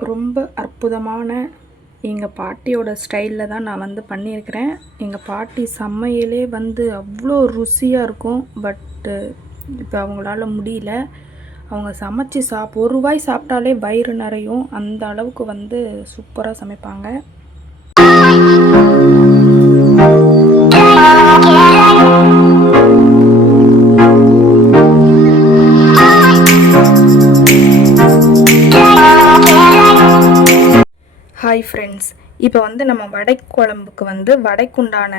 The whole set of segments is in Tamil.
ரொம்ப அற்புதமான எங்கள் பாட்டியோட ஸ்டைலில் தான் நான் வந்து பண்ணியிருக்கிறேன். எங்கள் பாட்டி சமையலே வந்து அவ்வளோ ருசியாக இருக்கும். பட்டு இப்போ அவங்களால முடியல. அவங்க சமைச்சு சாப் ஒரு ரூபாய் சாப்பிட்டாலே வயிறு நிறையும். அந்த அளவுக்கு வந்து சூப்பராக சமைப்பாங்க. ஹாய் ஃப்ரெண்ட்ஸ் இப்போ வந்து நம்ம வடை குழம்புக்கு வந்து வடைக்குண்டான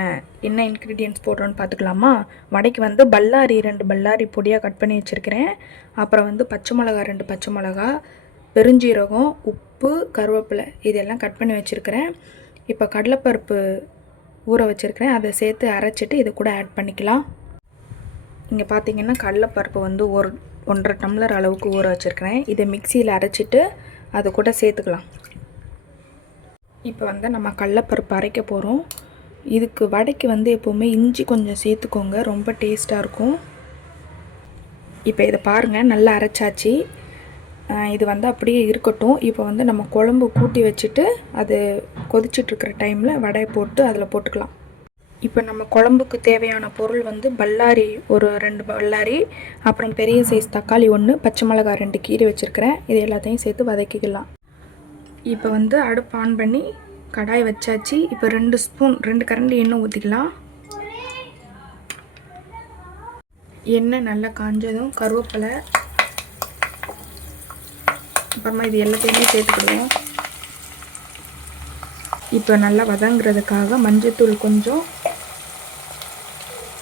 என்ன இன்க்ரீடியன்ஸ் போடுறோன்னு பார்த்துக்கலாமா வடைக்கு வந்து பல்லாரி ரெண்டு பல்லாரி பொடியாக கட் பண்ணி வச்சுருக்கிறேன். அப்புறம் வந்து பச்சை மிளகா ரெண்டு பச்சை மிளகா பெருஞ்சீரகம் உப்பு கருவேப்பிலை இதெல்லாம் கட் பண்ணி வச்சுருக்கிறேன். இப்போ கடலைப்பருப்பு ஊற வச்சுருக்கிறேன். அதை சேர்த்து அரைச்சிட்டு இது கூட ஆட் பண்ணிக்கலாம். இங்கே பார்த்தீங்கன்னா கடலைப்பருப்பு வந்து ஒரு ஒன்றரை டம்ளர் அளவுக்கு ஊற வச்சுருக்கிறேன். இதை மிக்சியில் அரைச்சிட்டு அது கூட சேர்த்துக்கலாம். இப்போ வந்து நம்ம கடலப்பருப்பு அரைக்க போகிறோம் இதுக்கு வடைக்கு வந்து எப்போவுமே இஞ்சி கொஞ்சம் சேர்த்துக்கோங்க ரொம்ப டேஸ்ட்டாக இருக்கும். இப்போ இதை பாருங்கள் நல்லா அரைச்சாச்சு. இது வந்து அப்படியே இருக்கட்டும். இப்போ வந்து நம்ம குழம்பு கூட்டி வச்சுட்டு அது கொதிச்சிட்ருக்கிற டைமில் வடையை போட்டு அதில் போட்டுக்கலாம். இப்போ நம்ம குழம்புக்கு தேவையான பொருள் வந்து பல்லாரி ஒரு ரெண்டு பல்லாரி அப்புறம் பெரிய சைஸ் தக்காளி ஒன்று பச்சை மிளகாய் ரெண்டு கீரை வச்சுருக்கிறேன். இது எல்லாத்தையும் சேர்த்து வதக்கிக்கலாம். இப்போ வந்து அடுப்பு ஆன் பண்ணி கடாய் வச்சாச்சு. இப்போ ரெண்டு ஸ்பூன் ரெண்டு கரண்டி எண்ணெய் ஊற்றிக்கலாம் எண்ணெய் நல்லா காஞ்சதும் கருவேப்பிலை அப்புறமா இது எல்லாத்தையுமே சேர்த்துக்கிடுவோம் இப்போ நல்லா வதங்கிறதுக்காக மஞ்சத்தூள் கொஞ்சம்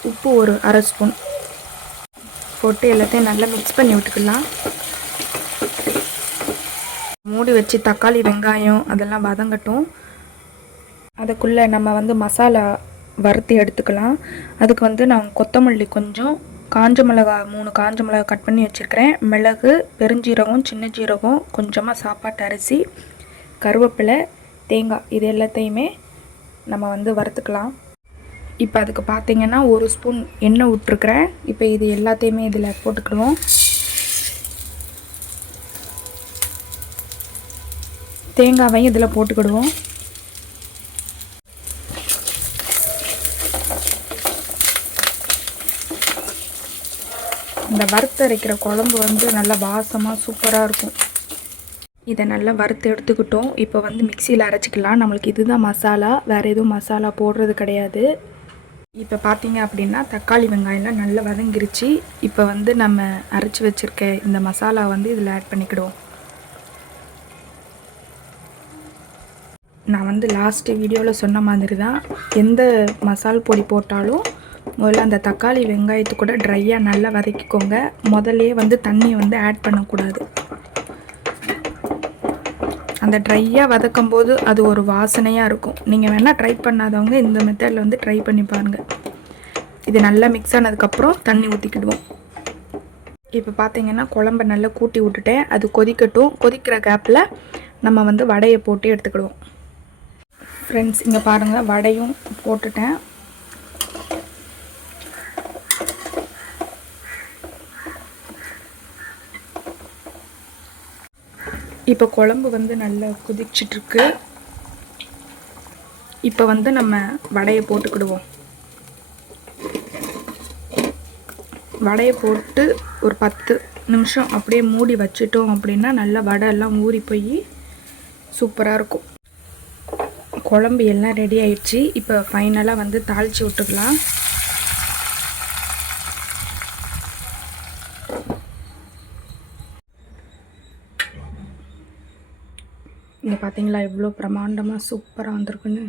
உப்பு ஒரு அரை ஸ்பூன் போட்டு எல்லாத்தையும் நல்லா மிக்ஸ் பண்ணி விட்டுக்கலாம். மூடி வச்சு தக்காளி வெங்காயம் அதெல்லாம் வதங்கட்டும் அதுக்குள்ளே நம்ம வந்து மசாலா வறுத்து எடுத்துக்கலாம். அதுக்கு வந்து நான் கொத்தமல்லி கொஞ்சம் காஞ்ச மிளகா மூணு காஞ்ச மிளகா கட் பண்ணி வச்சுருக்கிறேன். மிளகு பெருஞ்சீரகம் சின்ன ஜீரகம் கொஞ்சமாக சாப்பாட்டு அரிசி கருவேப்பிலை தேங்காய் இது எல்லாத்தையுமே நம்ம வந்து வறுத்துக்கலாம். இப்போ அதுக்கு பார்த்திங்கன்னா ஒரு ஸ்பூன் எண்ணெய் விட்ருக்குறேன் இப்போ இது எல்லாத்தையுமே இதில் போட்டுக்கிடுவோம். தேங்காவையும் இதில் போட்டுக்கிடுவோம். இந்த வறுத்து அரைக்கிற குழம்பு வந்து நல்லா வாசமாக சூப்பராக இருக்கும். இதை நல்லா வறுத்து எடுத்துக்கிட்டோம். இப்போ வந்து மிக்சியில் அரைச்சிக்கலாம். நம்மளுக்கு இதுதான் மசாலா. வேறு எதுவும் மசாலா போடுறது கிடையாது. இப்போ பார்த்தீங்க அப்படின்னா தக்காளி வெங்காயம்லாம் நல்லா வதங்கிருச்சு. இப்போ வந்து நம்ம அரைச்சி வச்சுருக்க இந்த மசாலா வந்து இதில் ஆட் பண்ணிக்கிடுவோம். நான் வந்து லாஸ்ட்டு வீடியோவில் சொன்ன மாதிரி தான் எந்த மசால் பொடி போட்டாலும் முதல்ல அந்த தக்காளி வெங்காயத்து கூட ட்ரையாக நல்லா வதக்கிக்கோங்க. முதல்லையே வந்து தண்ணியை வந்து ஆட் பண்ணக்கூடாது. அந்த ட்ரையாக வதக்கும் போது அது ஒரு வாசனையாக இருக்கும். நீங்கள் வேணால் ட்ரை பண்ணாதவங்க இந்த மெத்தடில் வந்து ட்ரை பண்ணி பாருங்கள் இது நல்லா மிக்ஸ் ஆனதுக்கப்புறம் தண்ணி ஊற்றிக்கிடுவோம் இப்போ பார்த்தீங்கன்னா குழம்ப நல்லா கூட்டி விட்டுட்டேன். அது கொதிக்கட்டும். கொதிக்கிற கேப்பில் நம்ம வந்து வடையை போட்டு எடுத்துக்கிடுவோம். ஃப்ரெண்ட்ஸ் இங்கே பாருங்கள் வடையும் போட்டுட்டேன். இப்போ குழம்பு வந்து நல்லா கொதிச்சிட்ருக்கு. இப்போ வந்து நம்ம வடையை போட்டுக்கிடுவோம். வடையை போட்டு ஒரு பத்து நிமிஷம் அப்படியே மூடி வச்சிட்டோம் அப்படின்னா நல்லா வடை எல்லாம் ஊறி போய் சூப்பராக இருக்கும். குழம்பு எல்லாம் ரெடி ஆயிடுச்சு. இப்போ ஃபைனலாக வந்து தாளித்து விட்டுக்கலாம். இங்கே பார்த்தீங்களா எவ்வளோ பிரமாண்டமாக சூப்பராக வந்திருக்குன்னு.